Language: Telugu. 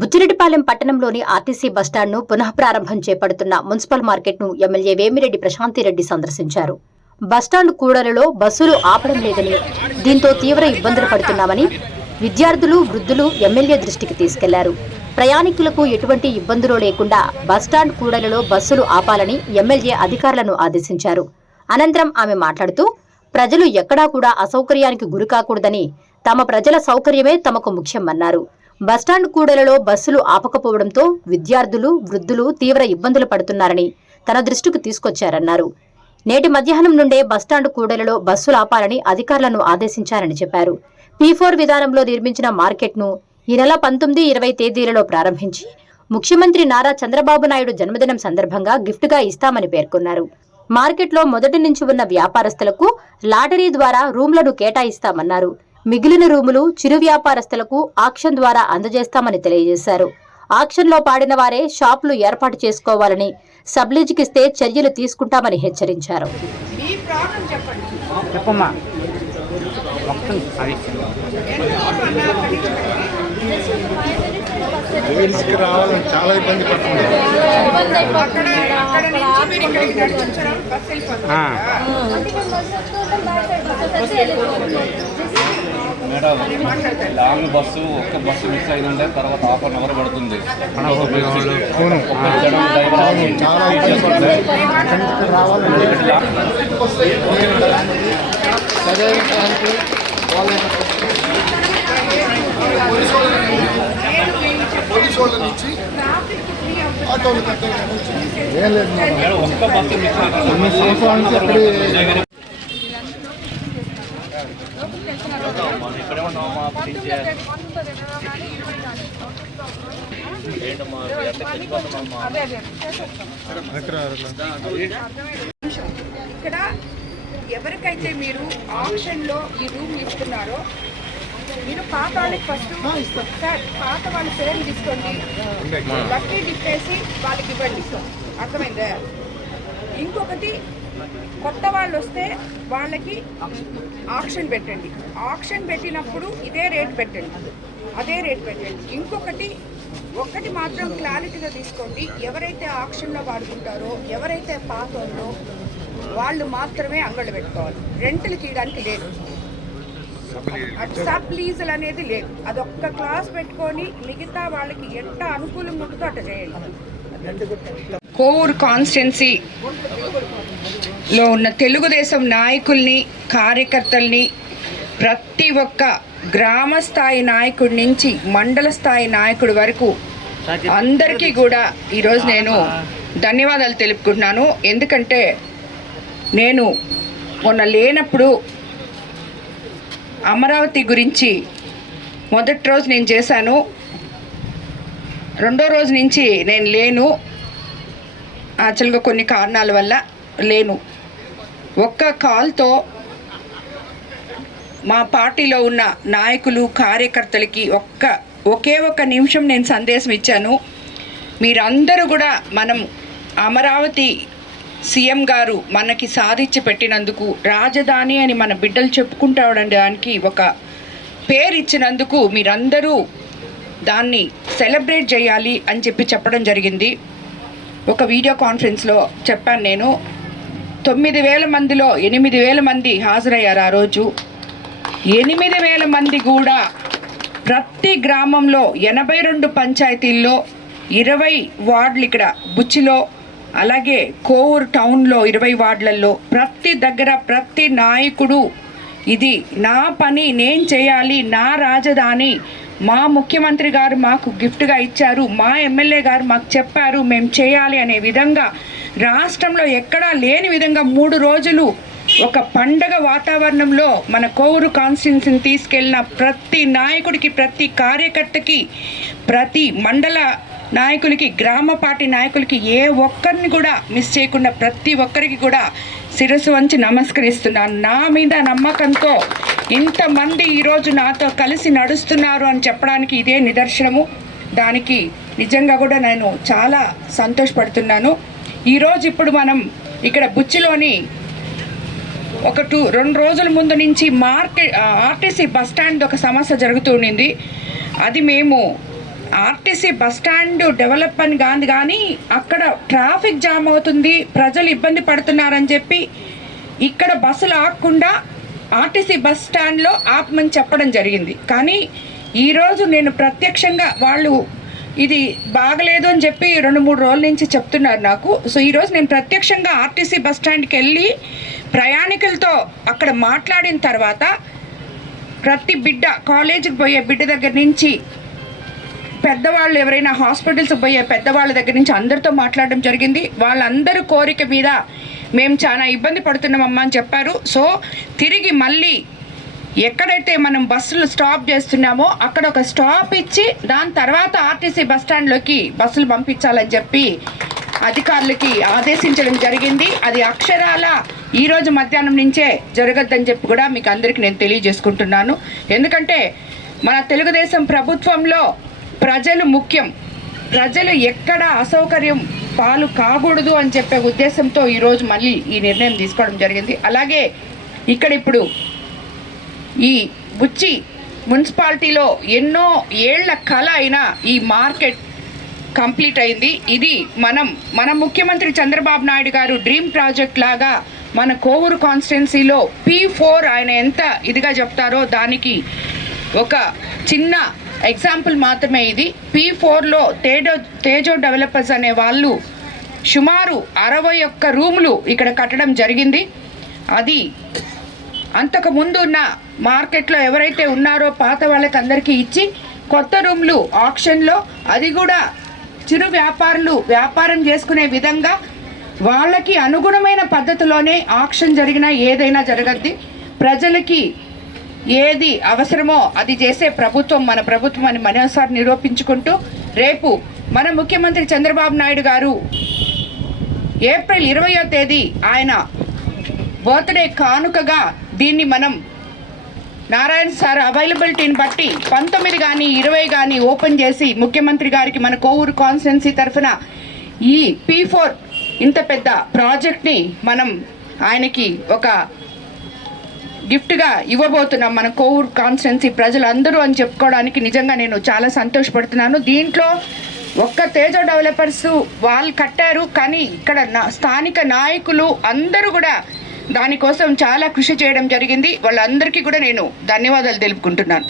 బుచ్చిరెడ్డిపాలెం పట్టణంలోని ఆర్టీసీ బస్టాండ్ను పునఃప్రారంభం చేపడుతున్న మున్సిపల్ మార్కెట్ను ఎమ్మెల్యే వేమిరెడ్డి ప్రశాంతిరెడ్డి సందర్శించారు. బస్టాండ్ కూడలిలో బస్సులు ఆపడం లేదని, దీంతో తీవ్ర ఇబ్బందులు పడుతున్నామని విద్యార్థులు, వృద్ధులు ఎమ్మెల్యే దృష్టికి తీసుకెళ్లారు. ప్రయాణికులకు ఎటువంటి ఇబ్బందులు లేకుండా బస్టాండ్ కూడలిలో బస్సులు ఆపాలని ఎమ్మెల్యే అధికారులను ఆదేశించారు. అనంతరం ఆమె మాట్లాడుతూ, ప్రజలు ఎక్కడా కూడా అసౌకర్యానికి గురికాకూడదని, తమ ప్రజల సౌకర్యమే తమకు ముఖ్యమన్నారు. బస్టాండ్ కూడలిలో బస్సులు ఆపకపోవడంతో విద్యార్థులు, వృద్ధులు తీవ్ర ఇబ్బందులు పడుతున్నారని తన దృష్టికి తీసుకొచ్చారన్నారు. నేటి మధ్యాహ్నం నుండే బస్టాండ్ కూడలిలో బస్సులు ఆపాలని అధికారులను ఆదేశించారని చెప్పారు. P4 విధానంలో నిర్మించిన మార్కెట్ను ఈ నెల 19, 20 తేదీలలో ప్రారంభించి ముఖ్యమంత్రి నారా చంద్రబాబు నాయుడు జన్మదినం సందర్భంగా గిఫ్ట్గా ఇస్తామని పేర్కొన్నారు. మార్కెట్లో మొదటి నుంచి ఉన్న వ్యాపారస్తులకు లాటరీ ద్వారా రూమ్లను కేటాయిస్తామన్నారు. మిగిలిన రూములు చిరు వ్యాపారస్తులకు ఆక్షన్ ద్వారా అందజేస్తామని తెలియజేశారు. ఆక్షన్లో పాడిన వారే షాపులు ఏర్పాటు చేసుకోవాలని, సబ్లీజ్కిస్తే చర్యలు తీసుకుంటామని హెచ్చరించారు. చాలా ఇబ్బంది పడుతుంది. మేడం, లాంగ్ బస్సు ఒక్క బస్సు మిస్ అయిందంటే తర్వాత ½ అవర్ పడుతుంది. పోలీసు వాళ్ళ నుంచి ఆటోలు ఏం లేదు మేడం, ఒక్క బస్సు మిస్ కొన్ని సంవత్సరాల నుంచి అక్కడే ఇక్కడ ఎవరికైతే మీరు ఆప్షన్లో ఈ రూమ్ ఇస్తున్నారో మీరు పాత వాళ్ళకి ఫస్ట్ సార్ పాత వాళ్ళ పేర్లు తీసుకోండి, లక్కీ డిప్పేసి వాళ్ళకి ఇవ్వండి. అర్థమైందా? ఇంకొకటి కొత్త వాళ్ళు వస్తే వాళ్ళకి ఆప్షన్ పెట్టండి. ఆప్షన్ పెట్టినప్పుడు ఇదే రేట్ పెట్టండి, అదే రేట్ పెట్టండి. ఇంకొకటి ఒక్కటి మాత్రం క్లారిటీగా తీసుకోండి, ఎవరైతే ఆప్షన్లో వాడుకుంటారో, ఎవరైతే పాత వాళ్ళు మాత్రమే అంగళ్ళు పెట్టుకోవాలి. రెంట్లు తీయడానికి లేదు, సబ్ లీజులు అనేది లేదు. అదొక్క క్లాస్ పెట్టుకొని మిగతా వాళ్ళకి ఎంత అనుకూలంగా ఉంటుందో అట్లా చేయాలి. కోవూరు కాన్స్టిట్యున్సీలో ఉన్న తెలుగుదేశం నాయకుల్ని, కార్యకర్తల్ని, ప్రతి ఒక్క గ్రామ స్థాయి నాయకుడి నుంచి మండల స్థాయి నాయకుడి వరకు అందరికీ కూడా ఈరోజు నేను ధన్యవాదాలు తెలుపుకుంటున్నాను. ఎందుకంటే నేను మొన్న లేనప్పుడు అమరావతి గురించి మొదటి రోజు నేను చేశాను, రెండో రోజు నుంచి నేను లేను. యాక్చువల్గా కొన్ని కారణాల వల్ల లేను. ఒక్క కాల్తో మా పార్టీలో ఉన్న నాయకులు, కార్యకర్తలకి ఒకే ఒక్క నిమిషం నేను సందేశం ఇచ్చాను. మీరందరూ కూడా మనం అమరావతి సీఎం గారు మనకి సాధించి పెట్టినందుకు, రాజధాని అని మన బిడ్డలు చెప్పుకుంటాడానికి ఒక పేరు ఇచ్చినందుకు మీరందరూ దాన్ని సెలబ్రేట్ చేయాలి అని చెప్పడం జరిగింది. ఒక వీడియో కాన్ఫరెన్స్లో చెప్పాను. నేను 9,000 మందిలో 8,000 మంది హాజరయ్యారు. ఆ రోజు 8,000 మంది కూడా ప్రతి గ్రామంలో 82 పంచాయతీల్లో 20 వార్డులు, ఇక్కడ బుచ్చిలో అలాగే కోవూరు టౌన్లో 20 వార్డులలో ప్రతి దగ్గర ప్రతి నాయకుడు ఇది నా పని, నేను చేయాలి, నా రాజధాని, మా ముఖ్యమంత్రి గారు మాకు గిఫ్ట్గా ఇచ్చారు, మా ఎమ్మెల్యే గారు మాకు చెప్పారు, మేము చేయాలి అనే విధంగా రాష్ట్రంలో ఎక్కడా లేని విధంగా 3 రోజులు ఒక పండగ వాతావరణంలో మన కోవూరు కాన్స్టిట్యున్సీని తీసుకెళ్ళిన ప్రతి నాయకుడికి, ప్రతి కార్యకర్తకి, ప్రతి మండల నాయకులకి, గ్రామ పార్టీ నాయకులకి ఏ ఒక్కరిని కూడా మిస్ చేయకుండా ప్రతి ఒక్కరికి కూడా శిరస్సు వంచి నమస్కరిస్తున్నాను. నా మీద నమ్మకంతో ఇంతమంది ఈరోజు నాతో కలిసి నడుస్తున్నారు అని చెప్పడానికి ఇదే నిదర్శనము. దానికి నిజంగా కూడా నేను చాలా సంతోషపడుతున్నాను. ఈరోజు ఇప్పుడు మనం ఇక్కడ బుచ్చిలోని ఒక 2 రోజుల ముందు నుంచి ఆర్టీసీ బస్ స్టాండ్ ఒక సమస్య జరుగుతూ ఉండింది. అది మేము ఆర్టీసీ బస్టాండ్ డెవలప్ అని కాదు, కానీ అక్కడ ట్రాఫిక్ జామ్ అవుతుంది, ప్రజలు ఇబ్బంది పడుతున్నారని చెప్పి ఇక్కడ బస్సులు ఆగకుండా ఆర్టీసీ బస్ స్టాండ్లో ఆపమని చెప్పడం జరిగింది. కానీ ఈరోజు నేను ప్రత్యక్షంగా వాళ్ళు ఇది బాగలేదు అని చెప్పి 2-3 రోజుల నుంచి చెప్తున్నారు నాకు. సో ఈరోజు నేను ప్రత్యక్షంగా ఆర్టీసీ బస్ స్టాండ్కి వెళ్ళి ప్రయాణికులతో అక్కడ మాట్లాడిన తర్వాత ప్రతి బిడ్డ, కాలేజీకి పోయే బిడ్డ దగ్గర నుంచి పెద్దవాళ్ళు, ఎవరైనా హాస్పిటల్స్కి పోయే పెద్దవాళ్ళ దగ్గర నుంచి అందరితో మాట్లాడడం జరిగింది. వాళ్ళందరూ కోరిక మీద మేము చాలా ఇబ్బంది పడుతున్నామమ్మా అని చెప్పారు. సో తిరిగి మళ్ళీ ఎక్కడైతే మనం బస్సులు స్టాప్ చేస్తున్నామో అక్కడ ఒక స్టాప్ ఇచ్చి దాని తర్వాత ఆర్టీసీ బస్ స్టాండ్లోకి బస్సులు పంపించాలని చెప్పి అధికారులకి ఆదేశించడం జరిగింది. అది అక్షరాల ఈరోజు మధ్యాహ్నం నుంచే జరగద్దని చెప్పి కూడా మీకు అందరికీ నేను తెలియజేసుకుంటున్నాను. ఎందుకంటే మన తెలుగుదేశం ప్రభుత్వంలో ప్రజలు ముఖ్యం, ప్రజలు ఎక్కడ అసౌకర్యం పాలు కాకూడదు అని చెప్పే ఉద్దేశంతో ఈరోజు మళ్ళీ ఈ నిర్ణయం తీసుకోవడం జరిగింది. అలాగే ఇక్కడ ఇప్పుడు ఈ బుచ్చి మున్సిపాలిటీలో ఎన్నో ఏళ్ల కళ అయిన ఈ మార్కెట్ కంప్లీట్ అయింది. ఇది మన ముఖ్యమంత్రి చంద్రబాబు నాయుడు గారు డ్రీమ్ ప్రాజెక్ట్ లాగా మన కోవూరు కాన్స్టిట్యున్సీలో P4 ఆయన ఎంత ఇదిగా చెప్తారో దానికి ఒక చిన్న ఎగ్జాంపుల్ మాత్రమే ఇది. P4లో తేజో డెవలపర్స్ అనే వాళ్ళు సుమారు 61 రూములు ఇక్కడ కట్టడం జరిగింది. అది అంతకుముందు ఉన్న మార్కెట్లో ఎవరైతే ఉన్నారో పాత వాళ్ళకి అందరికీ ఇచ్చి కొత్త రూమ్లు ఆక్షన్లో, అది కూడా చిరు వ్యాపారులు వ్యాపారం చేసుకునే విధంగా వాళ్ళకి అనుగుణమైన పద్ధతిలోనే ఆక్షన్ జరిగినా ఏదైనా జరగద్ది. ప్రజలకి ఏది అవసరమో అది చేసే ప్రభుత్వం మన ప్రభుత్వం అని మరోసారి నిరూపించుకుంటూ, రేపు మన ముఖ్యమంత్రి చంద్రబాబు నాయుడు గారు ఏప్రిల్ 20వ తేదీ ఆయన బర్త్డే కానుకగా దీన్ని మనం నారాయణ సార్ అవైలబిలిటీని బట్టి 19 కానీ 20 కానీ ఓపెన్ చేసి ముఖ్యమంత్రి గారికి మన కోవూరు కాన్స్టిట్యున్సీ తరఫున ఈ P4 ఇంత పెద్ద ప్రాజెక్ట్ని మనం ఆయనకి ఒక గిఫ్ట్గా ఇవ్వబోతున్నాం మన కోవూరు కాన్స్టిట్యున్సీ ప్రజలందరూ అని చెప్పుకోవడానికి నిజంగా నేను చాలా సంతోషపడుతున్నాను. దీంట్లో ఒక్క తేజో డెవలపర్స్ వాళ్ళు కట్టారు, కానీ ఇక్కడ స్థానిక నాయకులు అందరూ కూడా దానికోసం చాలా కృషి చేయడం జరిగింది. వాళ్ళందరికీ కూడా నేను ధన్యవాదాలు తెలుపుకుంటున్నాను.